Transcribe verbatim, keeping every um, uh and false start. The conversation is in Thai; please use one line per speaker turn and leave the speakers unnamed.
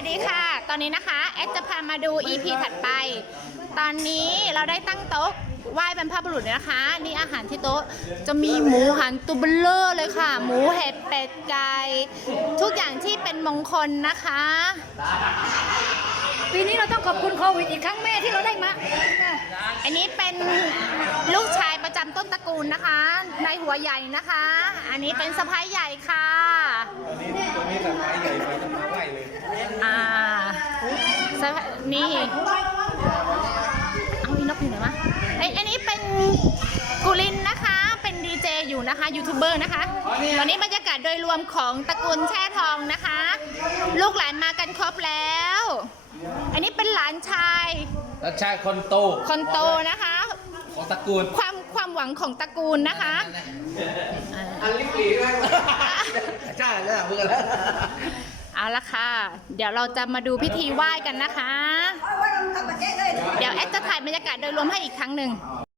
สดีค่ะตอนนี้นะคะแอดจะพามาดู อี พี ถัดไปตอนนี้เราได้ตั้งโต๊ะไหว้บรรพบุรุษนะคะนี่อาหารที่โต๊ะจะมีหมูหันตัวเบลเลอร์เลยค่ะหมูเห็ดเป็ดไก่ทุกอย่างที่เป็นมงคลนะคะ
ปีนี้เราต้องขอบคุณโควิดอีกครั้งแม่ที่เราได้มา
อันนี้เป็นลูกชายประจำต้นตระกูลนะคะในหัวใหญ่นะคะอันนี้เป็นสะพ้ายใหญ่ค่ะ
ตอนนี้ตัวนี้สะพ้ายใหญ่มาจะมาไหวเลย
อ่านี่เอาอีนกอยู่ไหนวะไออันนี้เป็นกุลินนะคะเป็นดีเจอยู่นะคะยูทูบเบอร์นะคะตอนนี้บรรยากาศโดยรวมของตระกูลแช่ทองนะคะลูกหลานมากันครบแล้วอันนี้เป็นหลานชาย
หลานชายคนโต
คนโตนะคะ
ของตระกูล
ความความหวังของตระกูลนะคะ
อันลิบหลีด้วยใช่แล้วเพื่อนแล้ว
เอาละค่ะเดี๋ยวเราจะมาดูพิธีไหว้กันนะคะเดี๋ยวแอดจะถ่ายบรรยากาศโดยรวมให้อีกครั้งหนึ่ง